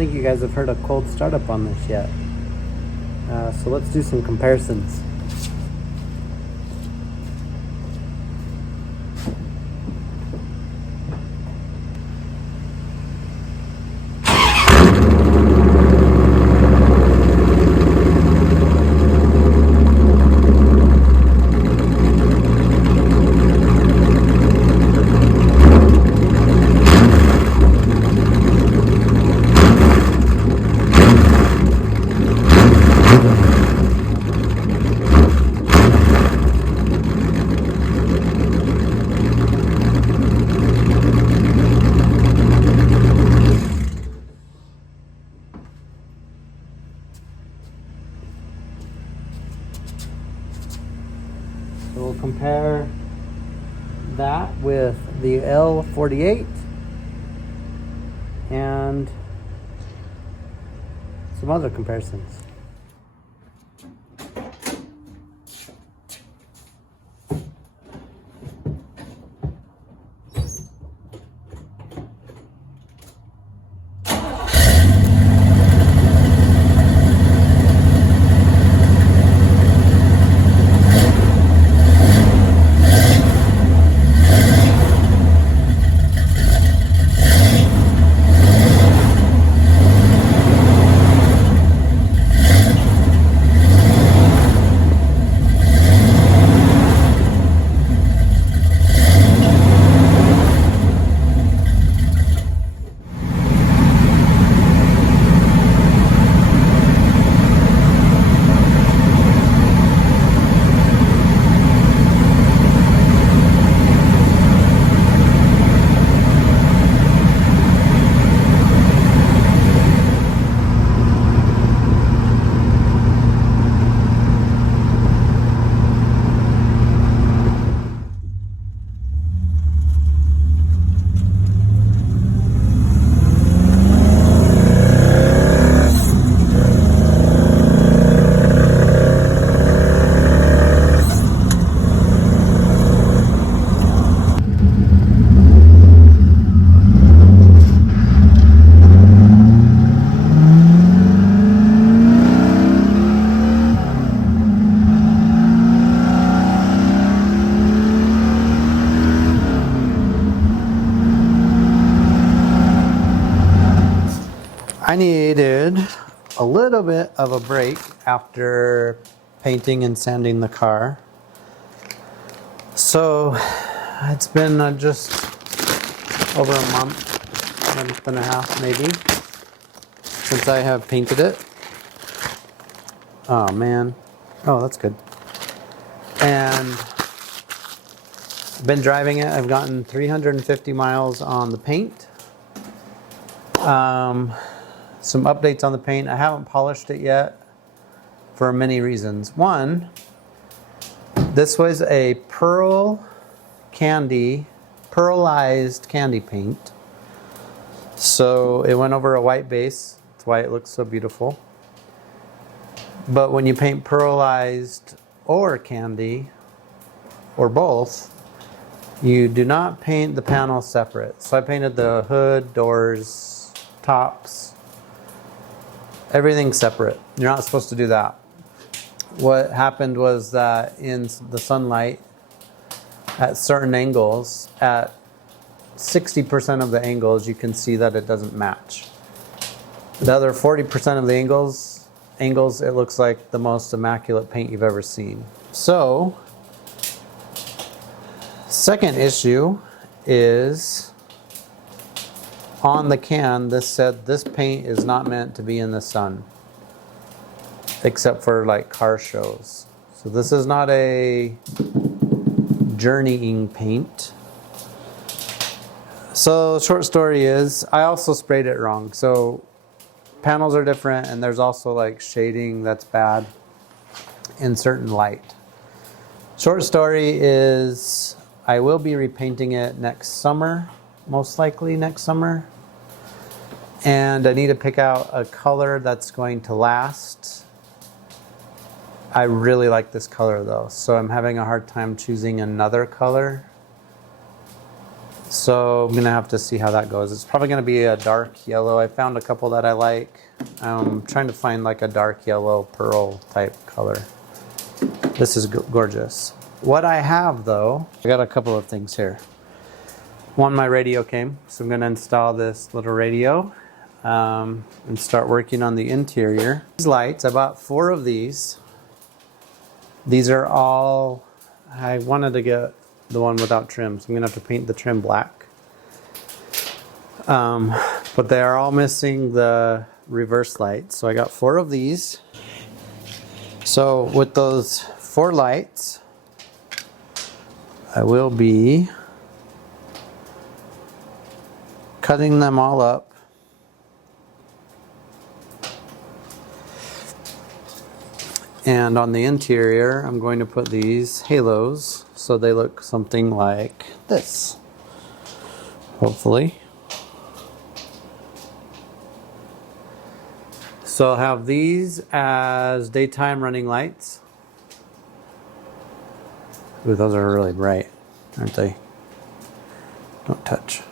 think you guys have heard a cold startup on this yet. So let's do some comparisons. So we'll compare that with the L48 and some other comparisons. I needed a little bit of a break after painting and sanding the car. So it's been just over a month and a half maybe, since I have painted it. Oh man. Oh, that's good. And I've been driving it. I've gotten 350 miles on the paint. Some updates on the paint. I haven't polished it yet for many reasons. One, this was a pearlized candy paint. So it went over a white base. That's why it looks so beautiful. But when you paint pearlized or candy, or both, you do not paint the panels separate. So I painted the hood, doors, tops, everything separate. You're not supposed to do that. What happened was that in the sunlight, at certain angles, at 60% of the angles, you can see that it doesn't match. The other 40% of the angles, it looks like the most immaculate paint you've ever seen. So, second issue is, on the can, this said this paint is not meant to be in the sun, except for like car shows. So this is not a journeying paint. So short story is, I also sprayed it wrong. So panels are different, and there's also like shading that's bad in certain light. Short story is, I will be repainting it next summer. Most likely next summer. And I need to pick out a color that's going to last. I really like this color though, so I'm having a hard time choosing another color So I'm gonna have to see how that goes. It's probably gonna be a dark yellow. I found a couple that I like. I'm trying to find like a dark yellow pearl type color. This is gorgeous. What I have though, I got a couple of things here. One, my radio came, so I'm gonna install this little radio and start working on the interior. These lights, I bought 4 of these. These are all, I wanted to get the one without trim, so I'm gonna have to paint the trim black. But they are all missing the reverse lights, so I got 4 of these. So with those 4 lights, I will be cutting them all up. And on the interior, I'm going to put these halos so they look something like this, hopefully. So I'll have these as daytime running lights. Ooh, those are really bright, aren't they? Don't touch.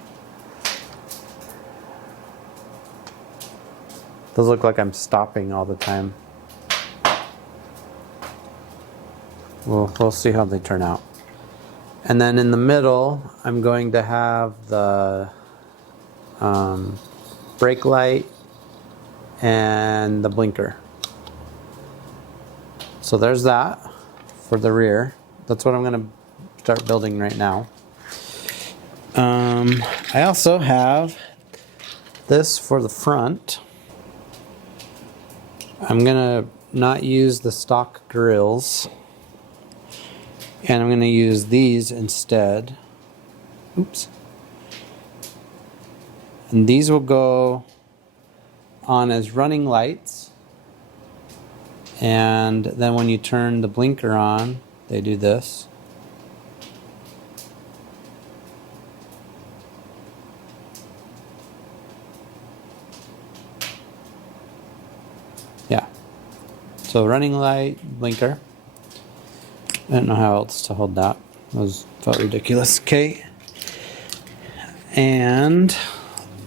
Those look like I'm stopping all the time. We'll see how they turn out. And then in the middle, I'm going to have the brake light and the blinker. So there's that for the rear. That's what I'm going to start building right now. I also have this for the front. I'm going to not use the stock grills, and I'm going to use these instead. Oops. And these will go on as running lights, and then when you turn the blinker on, they do this. Yeah. So running light, blinker. I don't know how else to hold that. Felt ridiculous. Okay. And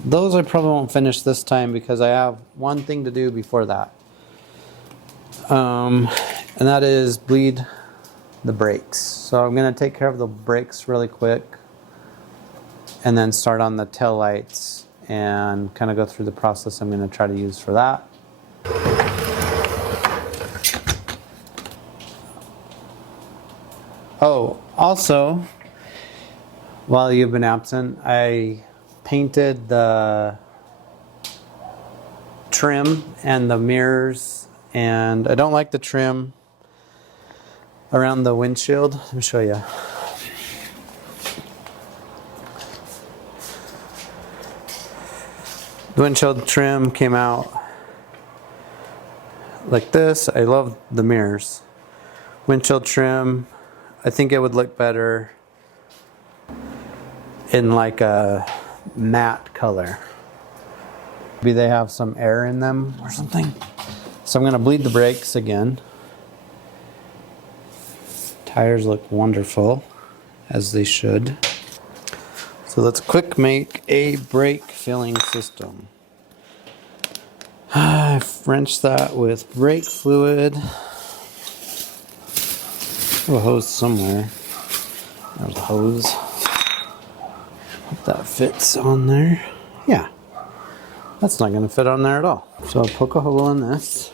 those I probably won't finish this time because I have one thing to do before that. And that is bleed the brakes. So I'm going to take care of the brakes really quick and then start on the tail lights and kind of go through the process I'm going to try to use for that. Oh, also, while you've been absent, I painted the trim and the mirrors, and I don't like the trim around the windshield. Let me show you. The windshield trim came out like this. I love the mirrors. Windshield trim, I think it would look better in like a matte color. Maybe they have some air in them or something. So I'm going to bleed the brakes again. Tires look wonderful, as they should. So let's quick make a brake filling system. I've wrenched that with brake fluid. I have a hose somewhere. There's a hose. Hope that fits on there. Yeah. That's not going to fit on there at all. So I'll poke a hole in this.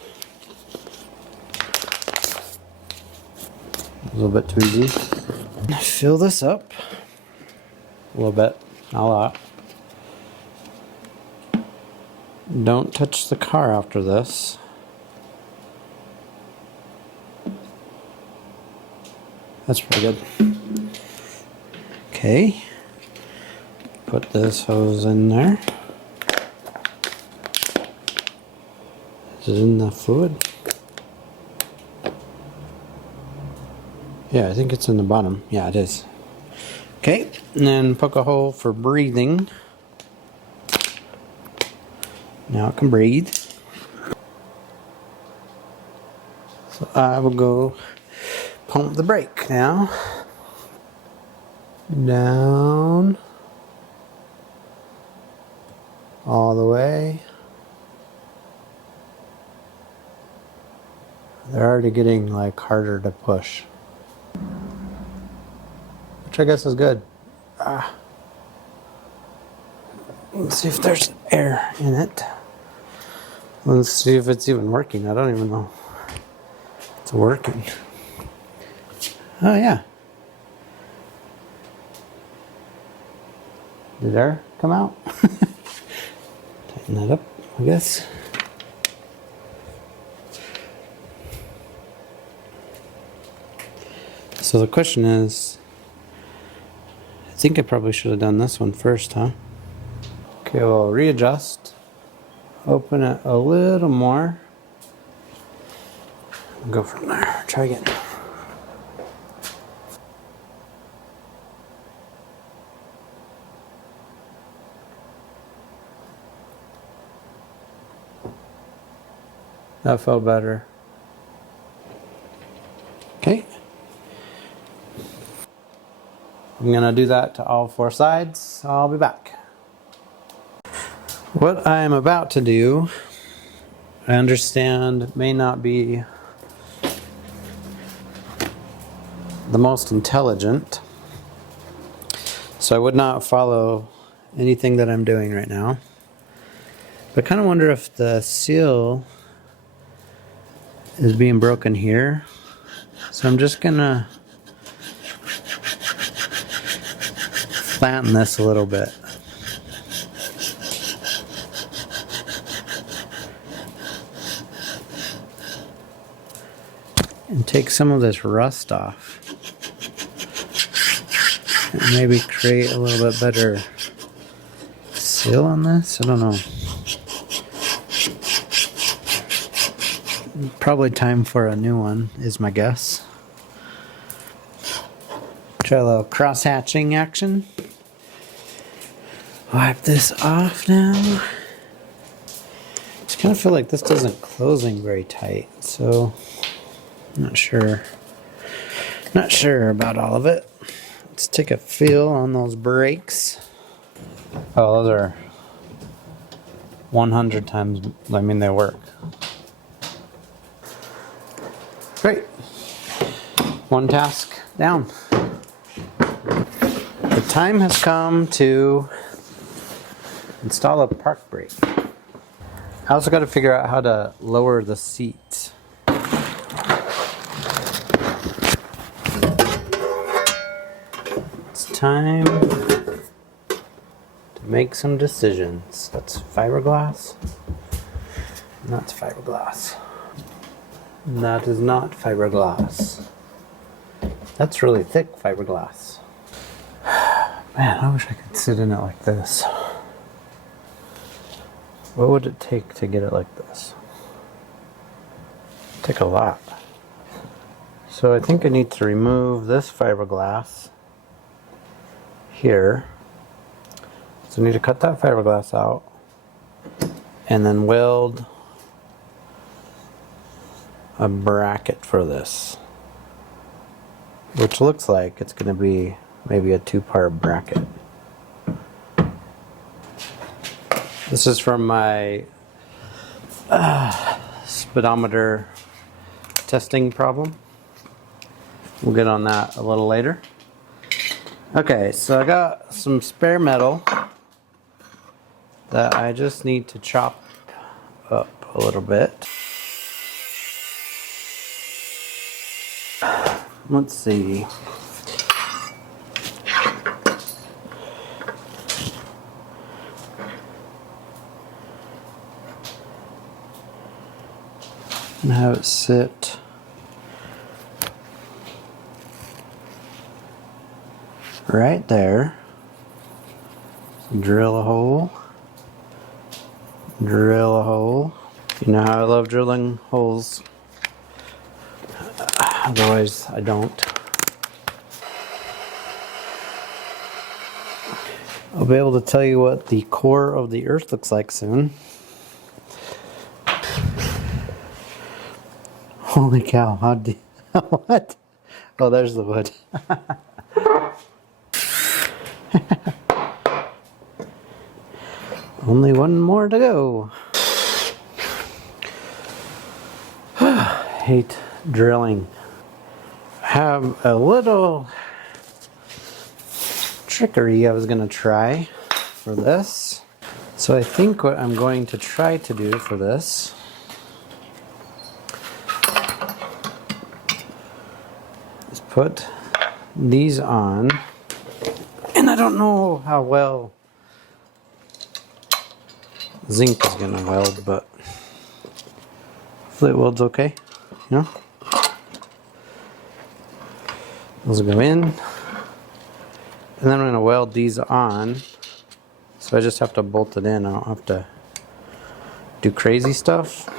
A little bit too easy. Fill this up. A little bit. Not a lot. Don't touch the car after this. That's pretty good. Okay. Put this hose in there. Is it in the fluid? Yeah, I think it's in the bottom. Yeah, it is. Okay, and then poke a hole for breathing. Now it can breathe. So I will go pump the brake now. Down. all the way. They're already getting like harder to push, which I guess is good. Let's see if there's air in it. Let's see if it's even working. I don't even know. It's working. Oh yeah. Did air come out? Tighten that up, I guess. So the question is, I think I probably should have done this one first, huh? Okay, we'll readjust. Open it a little more. Go from there. Try again. That felt better. Okay. I'm gonna do that to all 4 sides. I'll be back. What I am about to do, I understand, may not be the most intelligent, so I would not follow anything that I'm doing right now. But I kind of wonder if the seal is being broken here, so I'm just gonna flatten this a little bit. And take some of this rust off. And maybe create a little bit better seal on this. I don't know. Probably time for a new one is my guess. Try a little cross-hatching action. Wipe this off now. Just kind of feel like this isn't closing very tight, so I'm not sure. Not sure about all of it. Let's take a feel on those brakes. Oh, those are 100 times, I mean, they work. Great. One task down. The time has come to install a park brake. I also got to figure out how to lower the seat. It's time to make some decisions. That's fiberglass. And that's fiberglass. And that is not fiberglass. That's really thick fiberglass. Man, I wish I could sit in it like this. What would it take to get it like this? It'd take a lot. So I think I need to remove this fiberglass here. So I need to cut that fiberglass out and then weld a bracket for this, which looks like it's going to be maybe a 2-part bracket. This is from my speedometer testing problem. We'll get on that a little later. Okay, so I got some spare metal that I just need to chop up a little bit. Let's see. And have it sit right there. Drill a hole. Drill a hole. You know how I love drilling holes. Otherwise, I don't. I'll be able to tell you what the core of the Earth looks like soon. Holy cow, how deep? What? Oh, there's the wood. Only one more to go. Hate drilling. I have a little trickery I was gonna try for this. So I think what I'm going to try to do for this is put these on, and I don't know how well zinc is gonna weld, but hopefully it welds okay, you know? Those will go in, and then I'm gonna weld these on. So I just have to bolt it in. I don't have to do crazy stuff.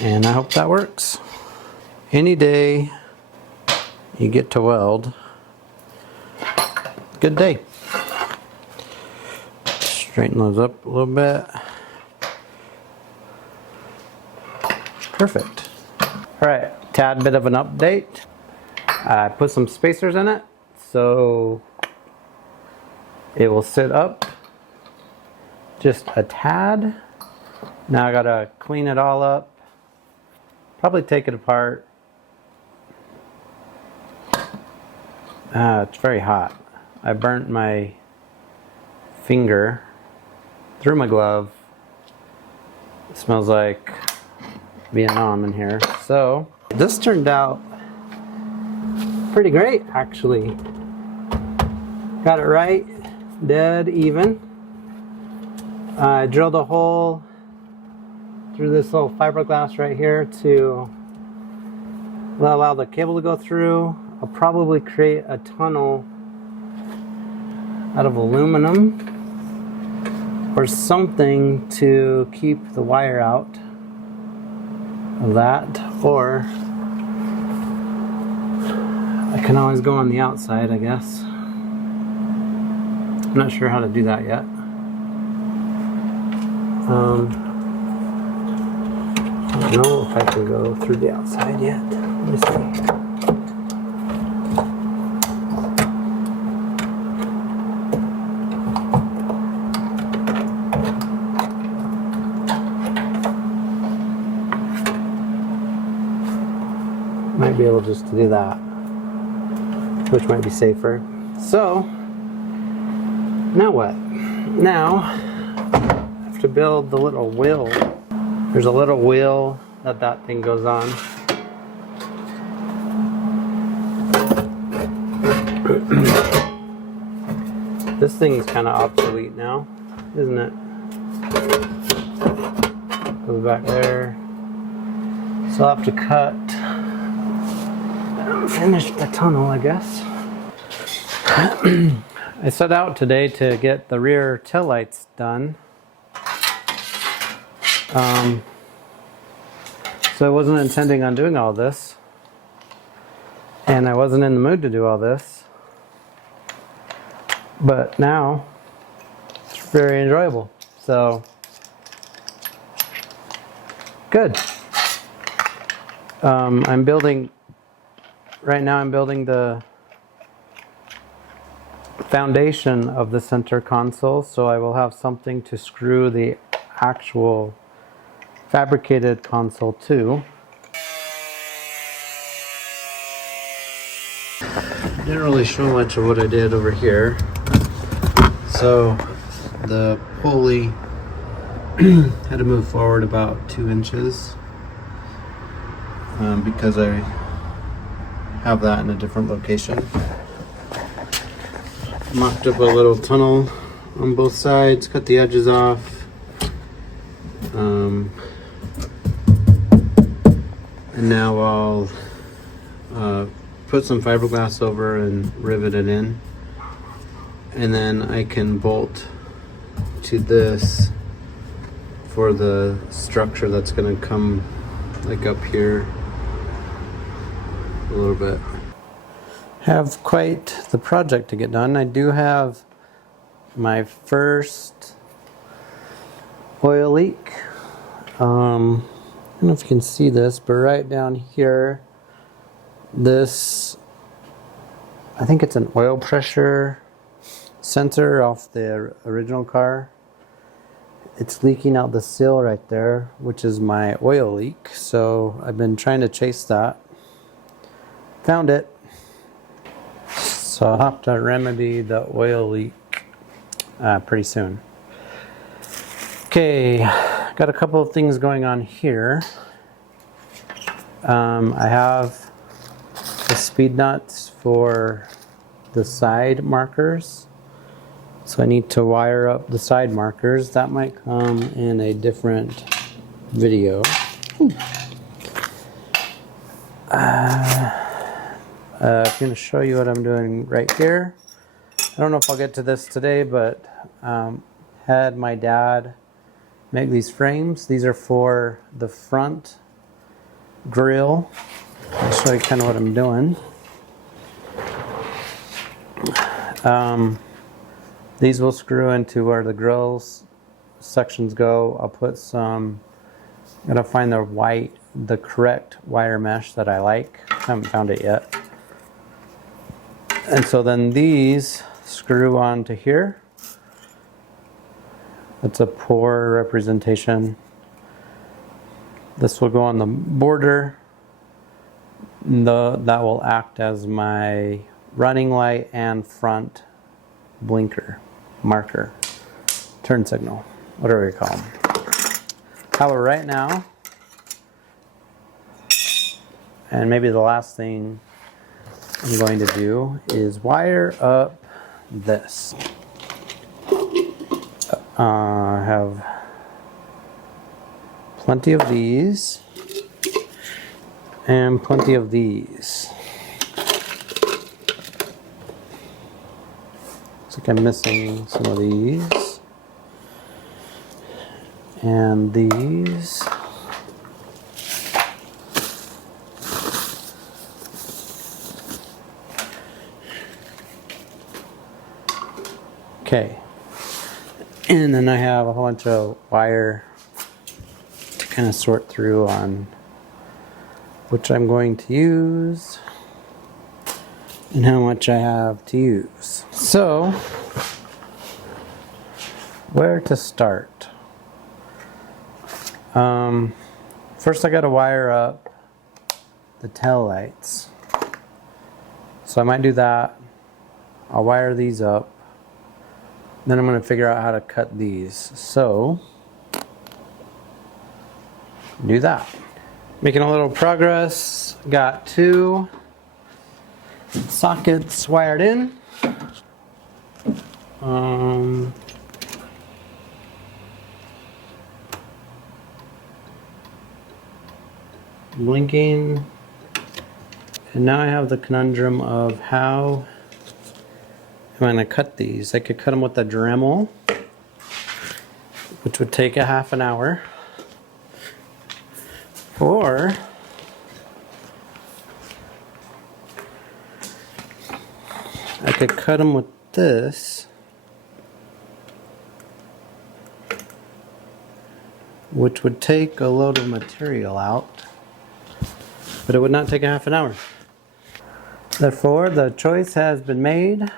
And I hope that works. Any day you get to weld, good day. Straighten those up a little bit. Perfect. All right, tad bit of an update. I put some spacers in it so it will sit up just a tad. Now I gotta clean it all up, probably take it apart. It's very hot. I burnt my finger through my glove. It smells like Vietnam in here. So this turned out pretty great, actually. Got it right, dead even. I drilled a hole through this little fiberglass right here to allow the cable to go through. I'll probably create a tunnel out of aluminum or something to keep the wire out of that, or I can always go on the outside, I guess. I'm not sure how to do that yet. I don't know if I can go through the outside yet. Let me see. Might be able just to do that, which might be safer. So, now what? Now, I have to build the little wheel. There's a little wheel that thing goes on. This thing's kind of obsolete now, isn't it? Goes back there. So I'll have to cut and finish the tunnel, I guess. I set out today to get the rear taillights done. So I wasn't intending on doing all this, and I wasn't in the mood to do all this, but now it's very enjoyable, so good. I'm building the foundation of the center console, so I will have something to screw the actual fabricated console to. Didn't really show much of what I did over here. So the pulley had to move forward about 2 inches because I have that in a different location. Mocked up a little tunnel on both sides, cut the edges off. And now I'll put some fiberglass over and rivet it in, and then I can bolt to this for the structure that's going to come like up here a little bit. Have quite the project to get done. I do have my first oil leak. I don't know if you can see this, but right down here, this, I think it's an oil pressure sensor off the original car. It's leaking out the seal right there, which is my oil leak. So I've been trying to chase that. Found it. So I'll have to remedy the oil leak pretty soon. Okay, got a couple of things going on here. I have the speed nuts for the side markers. So I need to wire up the side markers. That might come in a different video. I'm going to show you what I'm doing right here. I don't know if I'll get to this today, but had my dad make these frames. These are for the front grill. I'll show you kind of what I'm doing. These will screw into where the grills sections go. I'll put some, I'm gonna find the correct wire mesh that I like. I haven't found it yet. And so then these screw onto here. It's a poor representation. This will go on the border. That will act as my running light and front blinker, marker, turn signal, whatever you call them. However, right now, and maybe the last thing I'm going to do is wire up this. I have plenty of these and plenty of these. Looks like I'm missing some of these and these. Okay. And then I have a whole bunch of wire to kind of sort through on which I'm going to use and how much I have to use. So, where to start? First I got to wire up the tail lights. So I might do that. I'll wire these up. Then I'm going to figure out how to cut these. So, do that. Making a little progress. Got 2 sockets wired in. Blinking. And now I have the conundrum of how I'm going to cut these. I could cut them with a Dremel, which would take a half an hour. Or I could cut them with this, which would take a load of material out, but it would not take a half an hour. Therefore, the choice has been made.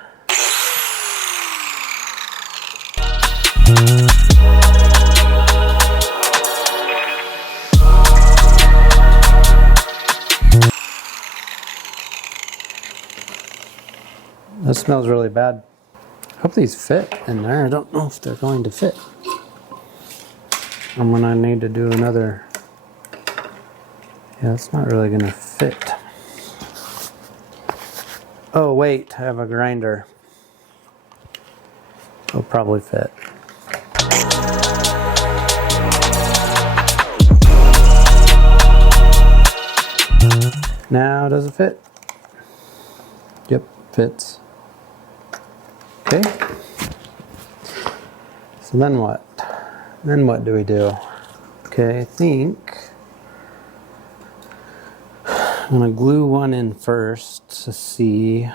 That smells really bad. Hope these fit in there. I don't know if they're going to fit. I'm gonna need to do another. Yeah, it's not really gonna fit. Oh wait, I have a grinder. It'll probably fit. Now does it fit? Yep, fits. Okay. So then what? Then what do we do? Okay, I think I'm gonna glue one in first to see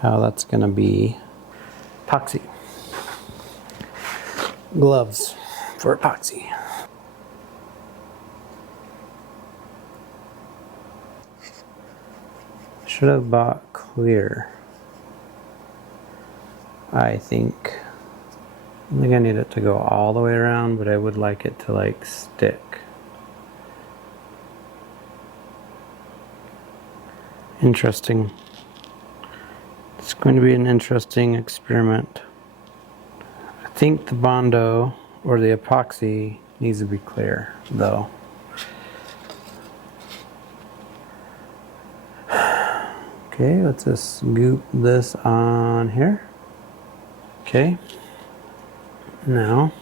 how that's gonna be. Epoxy. Gloves for epoxy. Should have bought clear. I think I need it to go all the way around, but I would like it to like stick. Interesting. It's going to be an interesting experiment. I think the Bondo or the epoxy needs to be clear though. Okay, let's just goop this on here. Okay. Now,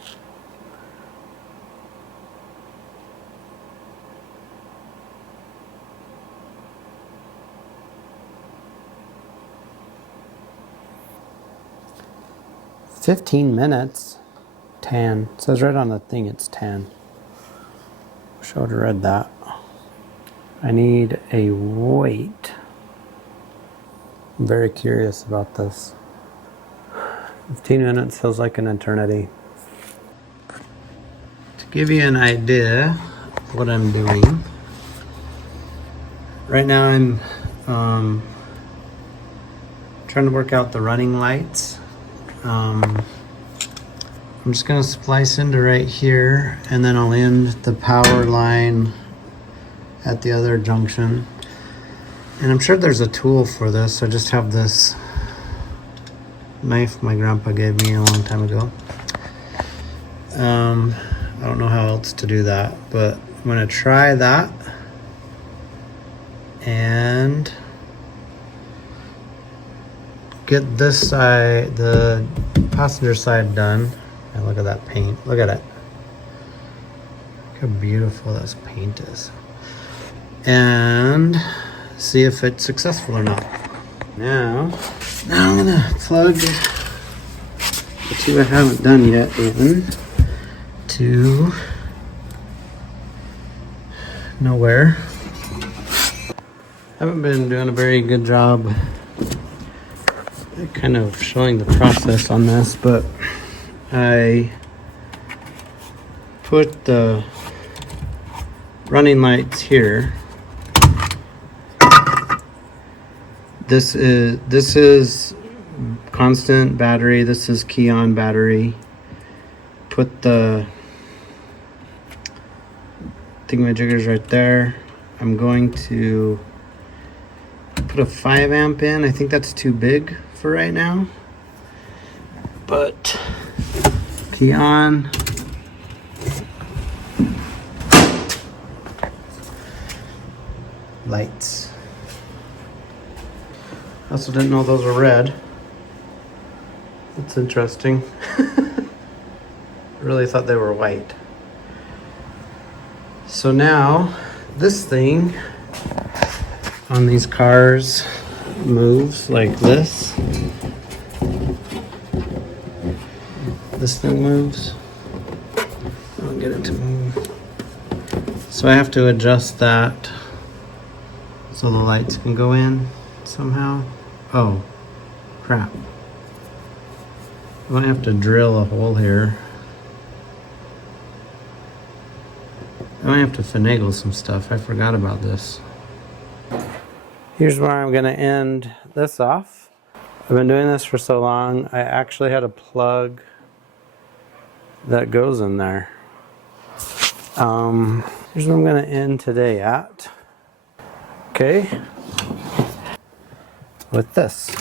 "15 minutes, tan." It says right on the thing it's tan. Wish I would have read that. I need a weight. I'm very curious about this. 15 minutes feels like an eternity. To give you an idea of what I'm doing, right now I'm trying to work out the running lights. I'm just gonna splice into right here, and then I'll end the power line at the other junction. And I'm sure there's a tool for this. I just have this knife my grandpa gave me a long time ago. I don't know how else to do that, but I'm gonna try that and get this side, the passenger side, done. And look at that paint. Look at it. Look how beautiful this paint is. And see if it's successful or not. Now I'm gonna plug the two I haven't done yet in to nowhere. Haven't been doing a very good job kind of showing the process on this, but I put the running lights here. This is constant battery. This is key on battery. Put the thingamajiggers right there. I'm going to put a 5 amp in. I think that's too big for right now, but key on. Lights. I also didn't know those were red. That's interesting. I really thought they were white. So now this thing on these cars moves like this. This thing moves. I'll get it to move. So I have to adjust that so the lights can go in somehow. Oh, crap. I might have to drill a hole here. I might have to finagle some stuff. I forgot about this. Here's where I'm gonna end this off. I've been doing this for so long, I actually had a plug that goes in there. Here's where I'm gonna end today at. Okay. With this.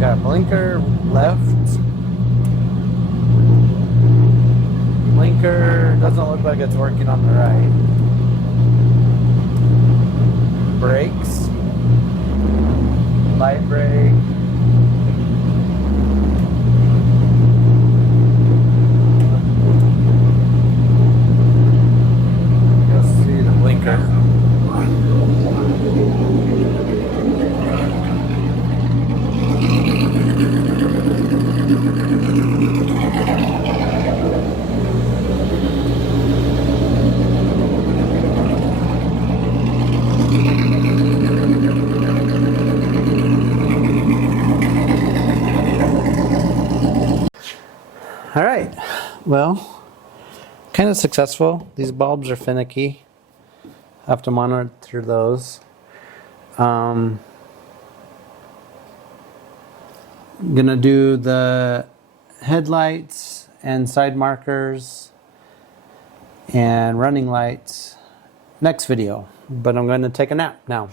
Got a blinker left. Blinker doesn't look like it's working on the right. Brakes. Light brake. You'll see the blinker. All right, well, kind of successful. These bulbs are finicky. I have to monitor those. Gonna do the headlights and side markers and running lights next video, but I'm going to take a nap now.